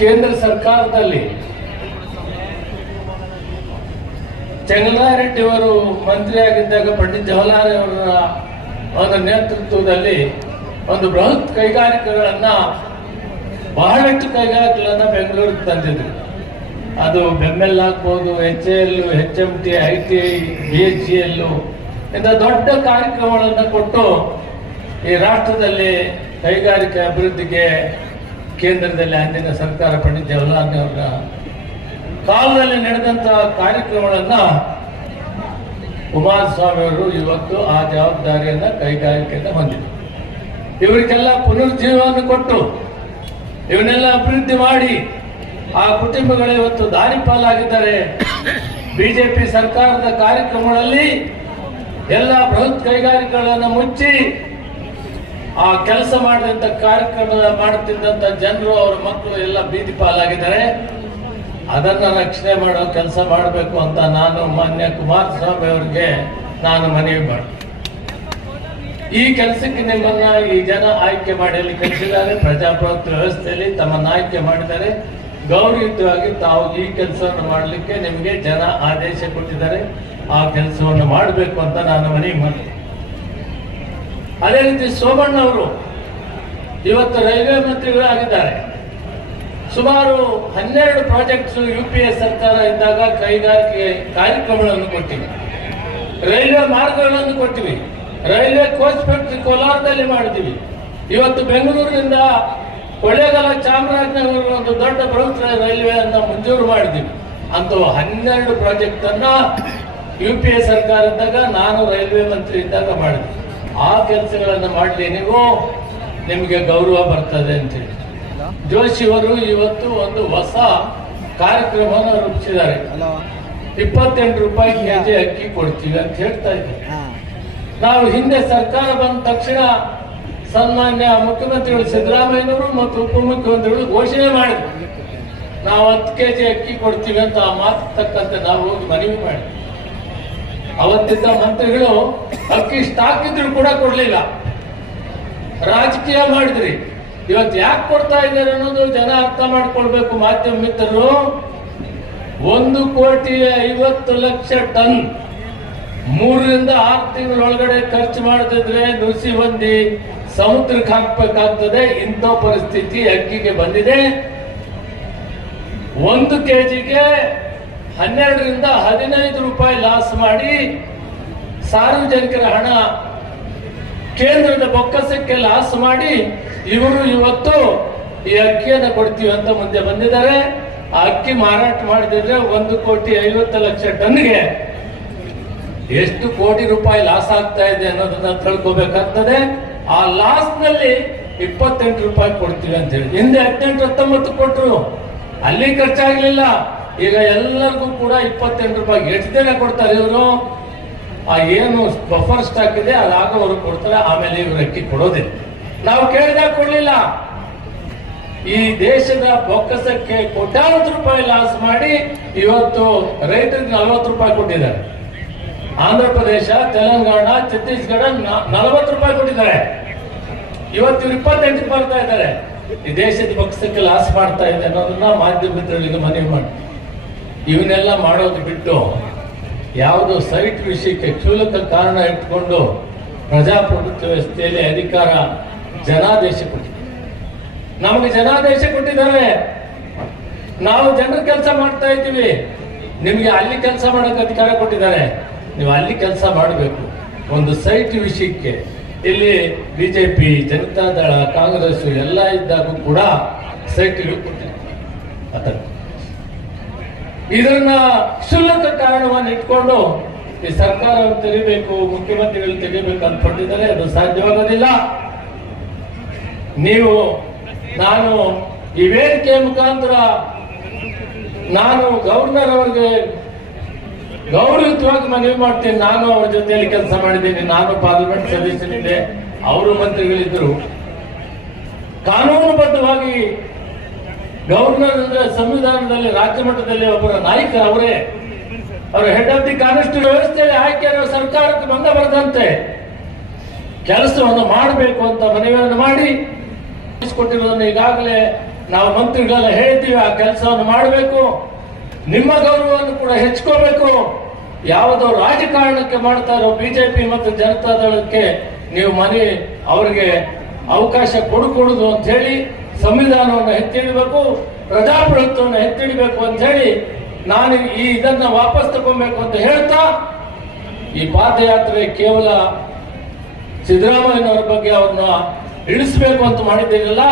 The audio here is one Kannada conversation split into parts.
ಕೇಂದ್ರ ಸರ್ಕಾರದಲ್ಲಿ ಚೆಂಗಲಾರೆಡ್ಡಿ ಅವರು ಮಂತ್ರಿಯಾಗಿದ್ದಾಗ ಪಂಡಿತ್ ಜವಾಹರ್ಲಾಲ್ ಅವರ ಒಂದು ನೇತೃತ್ವದಲ್ಲಿ ಒಂದು ಬೃಹತ್ ಕೈಗಾರಿಕೆಗಳನ್ನ ಬಹಳಷ್ಟು ಕೈಗಾರಿಕೆಗಳನ್ನ ಬೆಂಗಳೂರಿಗೆ ತಂದಿದ್ರು. ಅದು ಬೆಮ್ಮೆಲ್ ಆಗ್ಬೋದು, H L, H M T, I T I, B H G L ಇಂಥ ದೊಡ್ಡ ಕಾರ್ಯಕ್ರಮಗಳನ್ನು ಕೊಟ್ಟು ಈ ರಾಷ್ಟ್ರದಲ್ಲಿ ಕೈಗಾರಿಕೆ ಅಭಿವೃದ್ಧಿಗೆ ಕೇಂದ್ರದಲ್ಲಿ ಅಂದಿನ ಸರ್ಕಾರ ಪಂಡಿತ್ ಜವಾಹರ್ಲಾಲ್ ನೆಹರುರ ಕಾಲದಲ್ಲಿ ನಡೆದಂತಹ ಕಾರ್ಯಕ್ರಮಗಳನ್ನ ಕುಮಾರಸ್ವಾಮಿ ಅವರು ಇವತ್ತು ಆ ಜವಾಬ್ದಾರಿಯನ್ನ ಕೈಗಾರಿಕೆಯನ್ನು ಹೊಂದಿದ್ರು. ಇವರಿಗೆಲ್ಲ ಪುನರುಜ್ಜೀವನ ಕೊಟ್ಟು, ಇವನ್ನೆಲ್ಲ ಅಭಿವೃದ್ಧಿ ಮಾಡಿ, ಆ ಕುಟುಂಬಗಳು ಇವತ್ತು ದಾರಿ ಪಾಲಾಗಿದ್ದಾರೆ. ಬಿಜೆಪಿ ಸರ್ಕಾರದ ಕಾರ್ಯಕ್ರಮಗಳಲ್ಲಿ ಎಲ್ಲ ಬೃಹತ್ ಕೈಗಾರಿಕೆಗಳನ್ನು ಮುಚ್ಚಿ ಆ ಕೆಲಸ ಮಾಡಿದಂತ ಕಾರ್ಯಕ್ರಮ ಮಾಡುತ್ತಿದ್ದಂತ ಜನರು, ಅವರ ಮಕ್ಕಳು ಎಲ್ಲ ಬೀದಿ ಪಾಲಾಗಿದ್ದಾರೆ. ಅದನ್ನ ರಕ್ಷಣೆ ಮಾಡೋ ಕೆಲಸ ಮಾಡಬೇಕು ಅಂತ ನಾನು ಮಾನ್ಯ ಕುಮಾರಸ್ವಾಮಿ ಅವರಿಗೆ ನಾನು ಮನವಿ ಮಾಡಿ ಈ ಕೆಲಸಕ್ಕೆ ನಿಮ್ಮನ್ನ ಈ ಜನ ಆಯ್ಕೆ ಮಾಡಿ ಅಲ್ಲಿ ಕಳಿಸಿದ್ದಾರೆ. ಪ್ರಜಾಪ್ರಭುತ್ವ ವ್ಯವಸ್ಥೆಯಲ್ಲಿ ತಮ್ಮನ್ನ ಆಯ್ಕೆ ಮಾಡಿದ್ದಾರೆ. ಗೌರವಯುತವಾಗಿ ತಾವು ಈ ಕೆಲಸವನ್ನು ಮಾಡಲಿಕ್ಕೆ ನಿಮಗೆ ಜನ ಆದೇಶ ಕೊಟ್ಟಿದ್ದಾರೆ. ಆ ಕೆಲಸವನ್ನು ಮಾಡಬೇಕು ಅಂತ ನಾನು ಮನವಿ ಮಾಡ್ತೀನಿ. ಅದೇ ರೀತಿ ಸೋಮಣ್ಣ ಅವರು ಇವತ್ತು ರೈಲ್ವೆ ಮಂತ್ರಿಗಳಾಗಿದ್ದಾರೆ. ಸುಮಾರು ಹನ್ನೆರಡು ಪ್ರಾಜೆಕ್ಟ್ಸ್ ಯು ಪಿ ಎ ಸರ್ಕಾರ ಇದ್ದಾಗ ಕೈಗಾರಿಕೆ ಕಾರ್ಯಕ್ರಮಗಳನ್ನು ಕೊಟ್ಟಿವೆ. ರೈಲ್ವೆ ಮಾರ್ಗಗಳನ್ನು ಕೊಟ್ಟಿವಿ. ರೈಲ್ವೆ ಕೋಚ್ ಫ್ಯಾಕ್ಟ್ರಿ ಕೋಲಾರದಲ್ಲಿ ಮಾಡಿದ್ದೀವಿ ಇವತ್ತು ಬೆಂಗಳೂರಿನಿಂದ ಕೊಳ್ಳೇಗಾಲ ಚಾಮರಾಜನಗರ ಒಂದು ದೊಡ್ಡ ಬೃಹತ್ ರೈಲ್ವೆ ಅಂತ ಮಂಜೂರು ಮಾಡಿದ್ದೀವಿ. ಅಂತ ಹನ್ನೆರಡು ಪ್ರಾಜೆಕ್ಟ್ ಯು ಪಿ ಎ ಸರ್ಕಾರ ಇದ್ದಾಗ, ನಾನು ರೈಲ್ವೆ ಮಂತ್ರಿ ಇದ್ದಾಗ ಮಾಡಿದ್ವಿ. ಆ ಕೆಲಸಗಳನ್ನು ಮಾಡಲಿ ನೀವು ನಿಮಗೆ ಗೌರವ ಬರ್ತದೆ ಅಂತೇಳಿ. ಜೋಶಿ ಅವರು ಇವತ್ತು ಒಂದು ಹೊಸ ಕಾರ್ಯಕ್ರಮವನ್ನು ರೂಪಿಸಿದ್ದಾರೆ. ಇಪ್ಪತ್ತೆಂಟು ರೂಪಾಯಿ ಕೆಜಿ ಅಕ್ಕಿ ಕೊಡ್ತೀವಿ ಅಂತ ಹೇಳ್ತಾ ಇದ್ದಾರೆ. ನಾವು ಹಿಂದೆ ಸರ್ಕಾರ ಬಂದ ತಕ್ಷಣ ಸನ್ಮಾನ್ಯ ಮುಖ್ಯಮಂತ್ರಿಗಳು ಸಿದ್ದರಾಮಯ್ಯನವರು ಮತ್ತು ಉಪಮುಖ್ಯಮಂತ್ರಿಗಳು ಘೋಷಣೆ ಮಾಡಿದ್ರು. ನಾವು ಹತ್ತು ಕೆಜಿ ಅಕ್ಕಿ ಕೊಡ್ತೀವಿ ಅಂತ ಆ ಮಾತು ತಕ್ಕಂತೆ ನಾವು ಹೋಗಿ ಮನವಿ ಮಾಡಿದ್ವಿ. ಅವತ್ತಿದ್ದ ಮಂತ್ರಿಗಳು ಅಕ್ಕಿ ಸ್ಟಾಕ್ ಇದ್ರು ಕೂಡ ಕೊಡ್ಲಿಲ್ಲ. ರಾಜಕೀಯ ಮಾಡಿದ್ರಿ. ಇವತ್ತು ಯಾಕೆ ಕೊಡ್ತಾ ಇದ್ದಾರೆ ಅನ್ನೋದು ಜನ ಅರ್ಥ ಮಾಡ್ಕೊಳ್ಬೇಕು ಮಾಧ್ಯಮ ಮಿತ್ರರು. ಒಂದು ಕೋಟಿ ಐವತ್ತು ಲಕ್ಷ ಟನ್ ಮೂರರಿಂದ ಆರು ತಿಂಗಳ ಒಳಗಡೆ ಖರ್ಚು ಮಾಡದಿದ್ರೆ ನುಸಿ ಹೊಂದಿ ಸಮುದ್ರಕ್ಕೆ ಹಾಕ್ಬೇಕಾಗ್ತದೆ. ಇಂಥ ಪರಿಸ್ಥಿತಿ ಅಕ್ಕಿಗೆ ಬಂದಿದೆ. ಒಂದು ಕೆಜಿಗೆ ಹನ್ನೆರಡರಿಂದ ಹದಿನೈದು ರೂಪಾಯಿ ಲಾಸ್ ಮಾಡಿ ಸಾರ್ವಜನಿಕರ ಹಣ ಕೇಂದ್ರದ ಬೊಕ್ಕಸಕ್ಕೆ ಲಾಸ್ ಮಾಡಿ ಇವರು ಇವತ್ತು ಈ ಅಕ್ಕಿಯನ್ನು ಕೊಡ್ತೀವಿ ಅಂತ ಮುಂದೆ ಬಂದಿದ್ದಾರೆ. ಆ ಅಕ್ಕಿ ಮಾರಾಟ ಮಾಡಿದ್ರೆ ಒಂದು ಕೋಟಿ ಐವತ್ತು ಲಕ್ಷ ಟನ್ಗೆ ಎಷ್ಟು ಕೋಟಿ ರೂಪಾಯಿ ಲಾಸ್ ಆಗ್ತಾ ಇದೆ ಅನ್ನೋದನ್ನ ತಿಳ್ಕೋಬೇಕಾಗ್ತದೆ. ಆ ಲಾಸ್ನಲ್ಲಿ ಇಪ್ಪತ್ತೆಂಟು ರೂಪಾಯಿ ಕೊಡ್ತೀವಿ ಅಂತ ಹೇಳಿ. ಹಿಂದೆ ಹದಿನೆಂಟು ಹತ್ತೊಂಬತ್ತು ಕೊಟ್ಟರು. ಅಲ್ಲಿ ಖರ್ಚಾಗ್ಲಿಲ್ಲ. ಈಗ ಎಲ್ಲರಿಗೂ ಕೂಡ ಇಪ್ಪತ್ತೆಂಟು ರೂಪಾಯಿ ಎಷ್ಟು ಕೊಡ್ತಾರೆ ಇವರು? ಆ ಏನು ಬಫರ್ ಸ್ಟಾಕ್ ಇದೆ ಅದಾಗವರು ಕೊಡ್ತಾರೆ, ಆಮೇಲೆ ಇವ್ರು ಅಕ್ಕಿ ಕೊಡೋದಿಲ್ಲ ನಾವು ಕೇಳಿದಾಗ ಕೊಡಲಿಲ್ಲ. ಈ ದೇಶದ ಬೊಕ್ಕಸಕ್ಕೆ ಕೋಟ್ಯಾವತ್ತು ರೂಪಾಯಿ ಲಾಸ್ ಮಾಡಿ ಇವತ್ತು ರೈತರಿಗೆ ನಲವತ್ತು ರೂಪಾಯಿ ಕೊಟ್ಟಿದ್ದಾರೆ. ಆಂಧ್ರ ಪ್ರದೇಶ, ತೆಲಂಗಾಣ, ಛತ್ತೀಸ್ಗಢ ನಲವತ್ತು ರೂಪಾಯಿ ಕೊಟ್ಟಿದ್ದಾರೆ. ಇವತ್ತು ಇವ್ರು ಇಪ್ಪತ್ತೆಂಟು ಬರ್ತಾ ಇದ್ದಾರೆ. ಈ ದೇಶದ ಪಕ್ಷಕ್ಕೆ ಲಾಸ್ ಮಾಡ್ತಾ ಇದೆ ಅನ್ನೋದನ್ನ ಮಾಧ್ಯಮದಲ್ಲಿ ಮನವಿ ಮಾಡಿ. ಇವನ್ನೆಲ್ಲ ಮಾಡೋದು ಬಿಟ್ಟು ಯಾವುದೋ ಸೈಟ್ ವಿಷಯಕ್ಕೆ ಕ್ಷುಲ್ಲಕ ಕಾರಣ ಇಟ್ಕೊಂಡು ಪ್ರಜಾಪ್ರಭುತ್ವ ವ್ಯವಸ್ಥೆಯಲ್ಲಿ ಅಧಿಕಾರ ಜನಾದೇಶ ಕೊಟ್ಟಿದೆ. ನಮಗೆ ಜನಾದೇಶ ಕೊಟ್ಟಿದ್ದಾರೆ. ನಾವು ಜನರ ಕೆಲಸ ಮಾಡ್ತಾ ಇದ್ದೀವಿ. ನಿಮಗೆ ಅಲ್ಲಿ ಕೆಲಸ ಮಾಡೋಕೆ ಅಧಿಕಾರ ಕೊಟ್ಟಿದ್ದಾರೆ. ನೀವು ಅಲ್ಲಿ ಕೆಲಸ ಮಾಡಬೇಕು. ಒಂದು ಸೈಟ್ ವಿಷಯಕ್ಕೆ ಇಲ್ಲಿ ಬಿಜೆಪಿ ಜನತಾದಳ ಕಾಂಗ್ರೆಸ್ ಎಲ್ಲ ಇದ್ದಾಗೂ ಕೂಡ ಸೈಟ್ಗಳು ಕೊಟ್ಟಿದ್ದಾರೆ ಅದಕ್ಕೆ ಇದನ್ನ ಕ್ಷುಲ್ಲಕ ಕಾರಣವನ್ನು ಇಟ್ಕೊಂಡು ಈ ಸರ್ಕಾರ ತೆಗಿಬೇಕು, ಮುಖ್ಯಮಂತ್ರಿಗಳು ತೆಗಿಬೇಕು ಅಂದ್ಕೊಂಡಿದ್ದಾರೆ ಅದು ಸಾಧ್ಯವಾಗೋದಿಲ್ಲ. ನೀವು, ನಾನು ಈ ವೇದಿಕೆ ಮುಖಾಂತರ ನಾನು ಗವರ್ನರ್ ಅವರಿಗೆ ಗೌರವಯುತವಾಗಿ ಮನವಿ ಮಾಡ್ತೀನಿ. ನಾನು ಅವ್ರ ಜೊತೆಯಲ್ಲಿ ಕೆಲಸ ಮಾಡಿದ್ದೀನಿ. ನಾನು ಪಾರ್ಲಿಮೆಂಟ್ ಸದಸ್ಯನಿದ್ದೆ. ಅವರು ಮಂತ್ರಿಗಳಿದ್ದರು. ಕಾನೂನುಬದ್ಧವಾಗಿ ಗವರ್ನರ್ ಅಂದ್ರೆ ಸಂವಿಧಾನದಲ್ಲಿ, ರಾಜ್ಯ ಮಟ್ಟದಲ್ಲಿ ಒಬ್ಬರ ನಾಯಕ ಅವರೇ, ಅವರು ಹೆಡ್ ಆಫ್ ದಿ ಕಾನ್ಸ್ಟಿಟ್ಯೂಷನ್ ವ್ಯವಸ್ಥೆಯಲ್ಲಿ ಆಯ್ಕೆ ಸರ್ಕಾರಕ್ಕೆ ಬಂದ ಬರದಂತೆ ಕೆಲಸವನ್ನು ಮಾಡಬೇಕು ಅಂತ ಮನವಿಯನ್ನು ಮಾಡಿ ಕೊಟ್ಟಿರೋದನ್ನು ಈಗಾಗಲೇ ನಾವು ಮಂತ್ರಿಗಳೆಲ್ಲ ಹೇಳಿದ್ದೀವಿ, ಆ ಕೆಲಸವನ್ನು ಮಾಡಬೇಕು. ನಿಮ್ಮ ಗೌರವವನ್ನು ಕೂಡ ಹೆಚ್ಚಿಕೋಬೇಕು ಯಾವುದೋ ರಾಜಕಾರಣಕ್ಕೆ ಮಾಡ್ತಾ ಇರೋ ಬಿಜೆಪಿ ಮತ್ತು ಜನತಾದಳಕ್ಕೆ ನೀವು ಮನೆ ಅವರಿಗೆ ಅವಕಾಶ ಕೊಡುಕೊಡುದು ಅಂತ ಹೇಳಿ ಸಂವಿಧಾನವನ್ನು ಎತ್ತಿಡಬೇಕು, ಪ್ರಜಾಪ್ರಭುತ್ವವನ್ನು ಎತ್ತಿಡಬೇಕು ಅಂತ ಹೇಳಿ ನಾನು ಈ ಇದನ್ನ ವಾಪಸ್ ತಗೊಬೇಕು ಅಂತ ಹೇಳ್ತಾ, ಈ ಪಾದಯಾತ್ರೆ ಕೇವಲ ಸಿದ್ದರಾಮಯ್ಯನವರ ಬಗ್ಗೆ ಅವ್ರನ್ನ ಇಳಿಸ್ಬೇಕು ಅಂತ ಮಾಡಿದ್ದೀರಲ್ಲ,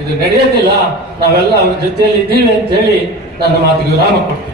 ಇದು ನಡೆಯೋದಿಲ್ಲ ನಾವೆಲ್ಲ ಅವ್ರ ಜೊತೆಯಲ್ಲಿ ಇದ್ದೀವಿ ಅಂತ ಹೇಳಿ ನನ್ನ ಮಾತಿಗೆ ವಿರಾಮ ಕೊಡ್ತೀನಿ.